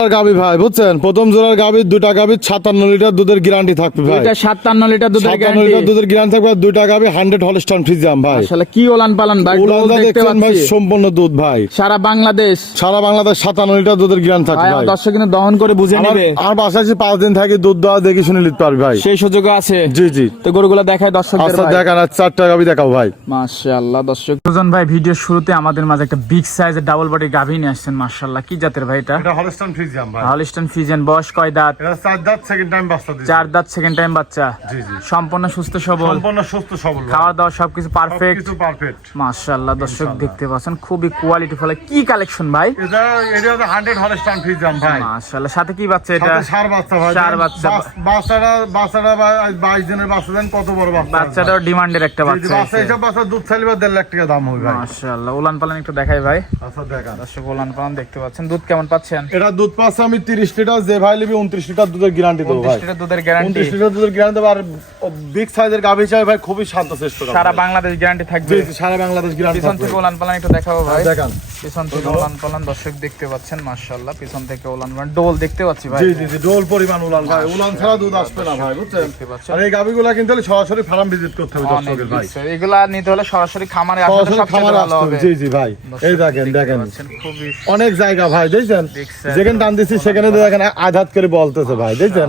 গাবি ভাই বুঝছেন? প্রথম জোড়ার গাবির দুটা গাবির সাতান্ন লিটার দুধের গ্যারান্টি থাকবে ভাই। এটা সাতান্ন লিটার দুধের সাতান্ন গ্যারান্টি লিটার দুধের গ্যারান্টি থাকবে আর দুইটা গাবি হান্ড্রেড হলস্টান ফ্রিজাম ভাই। আসলে কি ওলান পালান ভাই দেখতে দেখছেন ভাই সম্পূর্ণ দুধ ভাই। সারা বাংলাদেশ। সারা বাংলাদেশ সাতান্ন লিটার দুধের গ্যারান্টি থাকবে ভাই দর্শক কিন্তু দহন করে বুঝে আমার নেবে। বাসায় এসে পাঁচ দিন থাকি দুধ দেওয়া দেখি শুনে নিতে পারবি ভাই। সেই সুযোগ আছে। জি জি। তো গরুগুলো দেখায় দর্শকদের আচ্ছা দেখান আর চারটা গাবি দেখাও ভাই। মাশাআল্লাহ দর্শক। দুজন ভাই ভিডিওর শুরুতে আমাদের মাঝে একটা বিগ সাইজের ডাবল বডি গাভী নিয়ে আসছেন মাশাআল্লাহ। কি জাতের ভাই এটা? এটা হলস্টান ফ্রিজাম ভাই। হলিস্টন ফিজেন বয়স কয় দাঁত? এটা চার দাঁত সেকেন্ড টাইম বাচ্চা দিয়েছে চার দাঁত সেকেন্ড টাইম বাচ্চা। জি জি। সম্পূর্ণ সুস্থ সবল? সম্পূর্ণ সুস্থ সবল খাওয়া দাওয়া সবকিছু পারফেক্ট সবকিছু পারফেক্ট মাশাআল্লাহ দর্শক দেখতে পাচ্ছেন খুবই কোয়ালিটি ফলে কি কালেকশন ভাই? এটা এটা হচ্ছে হান্ড্রেড হলস্টান ভাই। মাশাআল্লাহ সাথে কি বাচ্চা এটা? সাথে সার বাচ্চা ভাই। ষাঁড় বাচ্চা। বাচ্চাটা বাচ্চাটা ভাই আজ বাইশ দিনের বাচ্চা দেন কত বড় বাচ্চা? বাচ্চাটাও ডিমান্ডের একটা বাচ্চা বাচ্চা দুধ বা দেড় লাখ টাকা দাম হবে ভাই। মাশাআল্লাহ উলান পালান একটু দেখাই ভাই। আচ্ছা দর্শক উলান পালান দেখতে পাচ্ছেন। দুধ কেমন পাচ্ছেন? এটা দুধ পাচ্ছে আমি তিরিশ লিটার যে ভাই নিবি উনত্রিশ লিটার দুধের গ্যারান্টি দেবো ভাই। দুধের গ্যারান্টি উনত্রিশ লিটার দুধের গ্যারান্টি দেবো আর বিগ সাইজের গাভি চাই ভাই খুবই শান্ত শ্রেষ্ঠ সারা বাংলাদেশ গ্যারান্টি থাকবে। সারা বাংলাদেশ গ্যারান্টি পিছন থেকে উলান পালান একটু দেখাবো ভাই। দেখান। পিছন থেকে উলান পালান দর্শক দেখতে পাচ্ছেন মাশাআল্লাহ পিছন থেকে উলান পালান। ডোল দেখতে পাচ্ছি ভাই। জি জি জি ডোল পরিমাণ উলান ভাই। উলান ছাড়া দুধ আসবে না ভাই বুঝছেন? আর এই গাভিগুলা কিন্তু হলে সরাসরি ফার্ম ভিজিট করতে হবে দর্শকের ভাই। এগুলা নিতে হলে সরাসরি খামারে আসলে সবচেয়ে খামারে ভালো হবে। জি জি ভাই। এই দেখেন দেখেন। খুবই অনেক জায়গা ভাই দেখছেন। যেখানে টান দিচ্ছি সেখানে দেখেন আঘাত করে বলতেছে ভাই দেখছেন?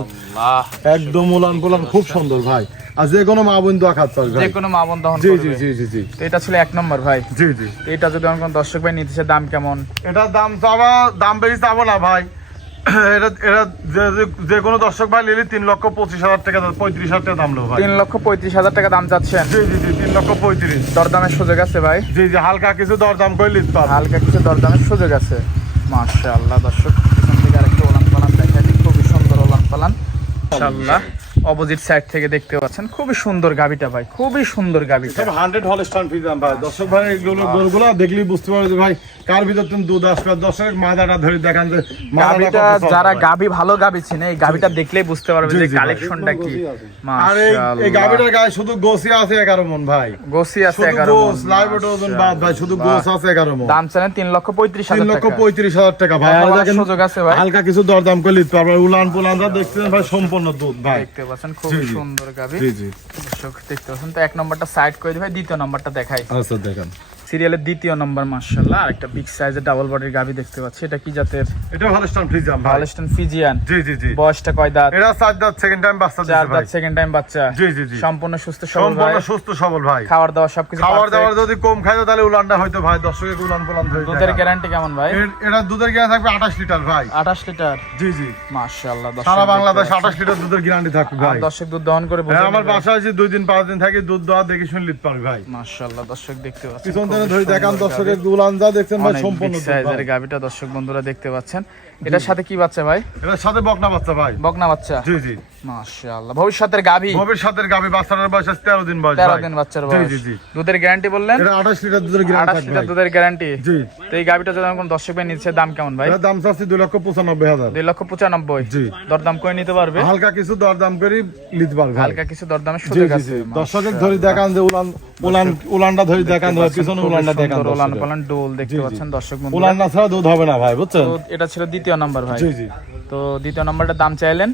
একদম উলান পুলান খুব সুন্দর ভাই। আর যে কোনো মা বোন দোয়া খাচ্ছে যে কোনো মা বোন জি জি জি জি তো এটা ছিল এক নম্বর ভাই। জি জি। এটা যদি আমার দর্শক ভাই নিতে দাম কেমন? এটার দাম চাওয়া দাম বেশি চাবো না ভাই। এটা এটা যে- কোনো দর্শক ভাই নিলে তিন লক্ষ পঁচিশ হাজার টাকা পঁয়ত্রিশ হাজার টাকা দাম ভাই। তিন লক্ষ পঁয়ত্রিশ হাজার টাকা দাম চাচ্ছেন? জি জি জি তিন লক্ষ পঁয়ত্রিশ। দরদামের সুযোগ আছে ভাই? জি জি হালকা কিছু দরদাম করে নিতে হালকা কিছু দরদামের সুযোগ আছে। মাশাআল্লাহ দর্শক পিছন থেকে আরেকটা ওলান পালান দেখা দিই খুবই সুন্দর ওলান পালান মাশাআল্লাহ অপোজিট সাইড থেকে দেখতে পাচ্ছেন। খুবই সুন্দর গাবিটা ভাই খুবই সুন্দর গাবিটা। হান্ড্রেড হল স্টান ফিজাম ভাই। দর্শক ভাই এগুলো গরুগুলো দেখলেই বুঝতে পারবে ভাই কার ভিতর তুমি দুধ আসবে? আর দর্শকের মাদাটা ধরে দেখান যে গাবিটা যারা গাবি ভালো গাবি চিনে এই গাবিটা দেখলেই বুঝতে পারবে যে কালেকশনটা কি। আর এই গাবিটার গায়ে শুধু গোসি আছে এগারো মন ভাই। গোসি আছে শুধু এগারো গোস লাইভ ওজন বাদ ভাই। শুধু গোস আছে এগারো মন। দাম চালেন তিন লক্ষ পঁয়ত্রিশ তিন হাজার লক্ষ টাকা। পঁয়ত্রিশ হাজার টাকা ভাই। সুযোগ আছে ভাই। হালকা কিছু দরদাম করে নিতে পারবে। উলান পুলানরা দেখছেন ভাই সম্পূর্ণ দুধ ভাই। দেখতে পাচ্ছেন জি। সুন্দর গাবি। জি জি। দর্শক দেখতে পাচ্ছেন তো এক নম্বরটা সাইড করে দিবে দ্বিতীয় নম্বরটা দেখাই। আচ্ছা দেখেন। সিরিয়ালের দ্বিতীয় নম্বর মার্শাল্লাহ আর একটা বিগ সাইজের ডাবল বডির গাবি দেখতে পাচ্ছি। এটা কি জাতের? এটা হলস্টান ফ্রিজাম ভাই। হলস্টন ফিজিয়ান জি জি জি। বয়সটা কয় দাঁত? এটা চার দাঁত সেকেন্ড টাইম বাচ্চা চার দাঁত সেকেন্ড টাইম বাচ্চা। জি জি জি। সম্পূর্ণ সুস্থ সবল ভাই। সম্পূর্ণ সুস্থ সবল ভাই। খাবার দাবার সবকিছু খাবার perfect। দাবার যদি কম খাইতো তাহলে উলানটা হয়তো ভাই দর্শকের উলান পুলান ধরে দুধের গ্যারান্টি কেমন ভাই? এটা দুধের গ্যারান্টি থাকবে আঠাশ লিটার ভাই। আঠাশ লিটার? জি জি। মার্শাল্লাহ সারা বাংলাদেশ আঠাশ লিটার দুধের গ্যারান্টি থাকবে ভাই। দর্শক দুধ দহন করে হ্যাঁ, আমার বাসায় আছে দুই দিন পাঁচ দিন থাকি দুধ দেওয়া দেখে শুনে নিতে পারবি ভাই। মার্শাল্লাহ দর্শক দেখতে পাচ্ছেন। পিছন ধরে দেখান দর্শকের উলান যা দেখছেন ভাই সম্পূর্ণ সাইজের গাবিটা দর্শক বন্ধুরা দেখতে পাচ্ছেন। এটার সাথে কি বাচ্চা ভাই? এটার সাথে বকনা বাচ্চা ভাই। বকনা বাচ্চা? জি জি। মাশাআল্লাহ। ভবিষ্যতের গাবি ভবিষ্যতের গাবি বাচ্চাটার বয়স আছে তেরো দিন বয়স তেরো ভাই। দিন বাচ্চার বয়স। জি জি। দুধের গ্যারান্টি বললেন? এটা আঠাশ লিটার দুধের গ্যারান্টি আঠাশ থাকবে লিটার দুধের গ্যারান্টি জি। তো এই গাবিটা যদি কোন দর্শক ভাই নিচ্ছে দাম কেমন ভাই? দাম চাচ্ছি দুই লক্ষ পঁচানব্বই হাজার। দুই লক্ষ পঁচানব্বই। জি। দরদাম করে নিতে পারবে? হালকা কিছু দরদাম করে নিতে পারবে হালকা কিছু দরদামের জি সুযোগ আছে। দর্শকের ধরে দেখান যে উলান উলান উলানটা ধরে দেখান পিছনে উলানটা দেখান সুন্দর পালান ডোল দেখতে জি, জি। পাচ্ছেন দর্শক উলান না ছাড়া দুধ হবে না ভাই বুঝছেন? তো এটা ছিল দ্বিতীয় নাম্বার ভাই। জি জি। তো দ্বিতীয় নাম্বারটা দাম চাইলেন?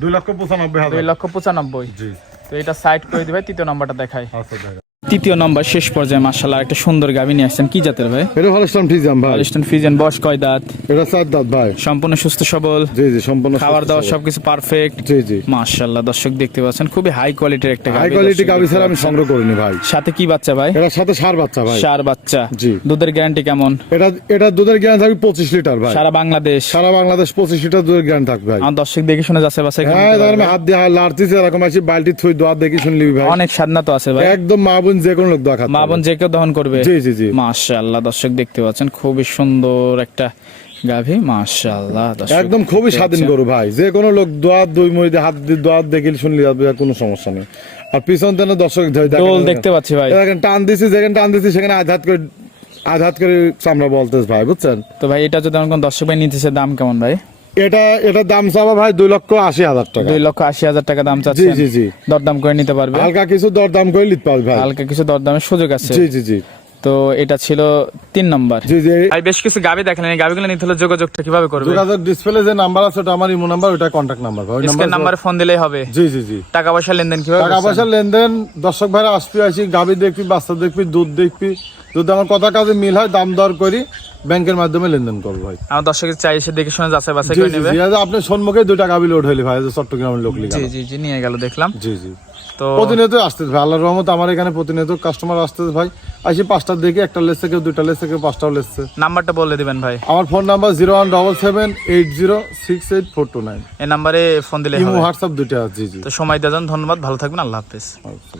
দুই লক্ষ পঁচানব্বই হাজার। দুই লক্ষ পঁচানব্বই। জি। তো এটা সাইড করে দিবে তৃতীয় নাম্বারটা দেখাই। আচ্ছা দেখা তৃতীয় নাম্বার শেষ পর্যায়ে মাশাআল্লাহ একটা সুন্দর গাবি নিয়ে আসছেন। কি জাতের ভাই? এটা হলস্টান ফ্রিজাম ভাই। হলিস্টন ফিজিয়ান বয়স কয় দাঁত? এটা চার দাঁত ভাই। সম্পূর্ণ সুস্থ সবল? জি জি সম্পূর্ণ খাবার দাবার সবকিছু পারফেক্ট জি জি। মাশাআল্লাহ দর্শক দেখতে পাচ্ছেন খুবই হাই কোয়ালিটির একটা হাই কোয়ালিটি গাবি দেখতে আমি। সংগ্রহ করিনি ভাই। সাথে কি বাচ্চা ভাই? এটার সাথে সার বাচ্চা ভাই। সার বাচ্চা। জি। দুধের গ্যারান্টি কেমন? এটা এটা দুধের জ্ঞান থাকবে পঁচিশ লিটার ভাই। সারা বাংলাদেশ। সারা বাংলাদেশ পঁচিশ লিটার দুধের জ্ঞান থাকবে ভাই। আমার দর্শক দেখে শুনে যাচ্ছে কিনে হ্যাঁ নিতে তার হাত দিয়ে লাড়তিছে এরকম আছে বালতি থুই দোয়া দেখে শুনলি ভাই। অনেক সাধনা তো আছে ভাই। একদম মা বোন যে কোনো লোক দোয়া মা বোন যে কেউ দহন করবে? জি জি জি। মাশাআল্লাহ দর্শক দেখতে পাচ্ছেন খুবই সুন্দর একটা গাভী মাশাআল্লাহ একদম খুবই স্বাধীন। গরু ভাই। যে কোনো লোক দোয়া দুই মুড়ি হাত দিয়ে দোয়া দেখি শুনলি কোনো সমস্যা নেই। আর পিছন দর্শক। দেখতে পাচ্ছি ভাই। দেখেন টান দিছি যেখানে টান দিছি সেখানে আঘাত করে আঘাত করে চামড়া বলতেছ ভাই বুঝছেন? তো ভাই এটা যদি আমার কোন দর্শক ভাই নিতেছে দাম কেমন ভাই? এটা এটা দাম চাবা ভাই দুই লক্ষ আশি হাজার টাকা। দুই লক্ষ আশি হাজার টাকা দাম জি জি জি। দরদাম করে নিতে পারবে? হালকা কিছু দর দাম করে নিতে পারবে ভাই। হালকা কিছু দরদামের সুযোগ আছে। জি জি জি। তো এটা ছিল তিন নম্বর। জি জি। ভাই বেশ কিছু গাবি দেখলেন এই গাবিগুলো নিতে হলে যোগাযোগটা কীভাবে করবে? যোগাযোগ ডিসপ্লে যে নাম্বার আছে ওটা আমার ইমো নাম্বার ওটা কন্ট্যাক্ট নাম্বার ভাই। ওই স্ক্রিন নাম্বারে ফোন দিলেই হবে। জি জি জি। টাকা পয়সা লেনদেন কীভাবে টাকা? পয়সার লেনদেন দর্শক ভাইরা আসবি আসি গাভি দেখবি বাচ্চা দেখবি দুধ দেখবি। যদি আমার কথা কাজে মিল হয় দাম দর করি ব্যাংকের মাধ্যমে লেনদেন করব ভাই। আমার দর্শকের চাই এসে দেখে শুনে যাচাই বাছাই করে নেবে। জি আজ আপনার সম্মুখে দুইটা গাভি লোড হইলে ভাই চট্টগ্রামের লোক লিখা। জি জি জি নিয়ে গেল দেখলাম। জি জি। তো প্রতিনিয়ত আসতেছে ভাই আল্লাহর রহমত আমার এখানে প্রতিনিয়ত কাস্টমার আসতেছে ভাই আসি পাঁচটার দিকে একটা লেসছে কেউ দুইটা লেসছে কেউ পাঁচটাও লেসছে নাম্বারটা বলে দিবেন ভাই। আমার phone number zero one double seven eight zero six eight four two nine এই নাম্বারে ফোন দিলে হোয়াটসঅ্যাপ দুইটা জি জি। তো সময় দেওয়ার জন্য ধন্যবাদ ভালো থাকবেন আল্লাহ হাফেজ। আচ্ছা।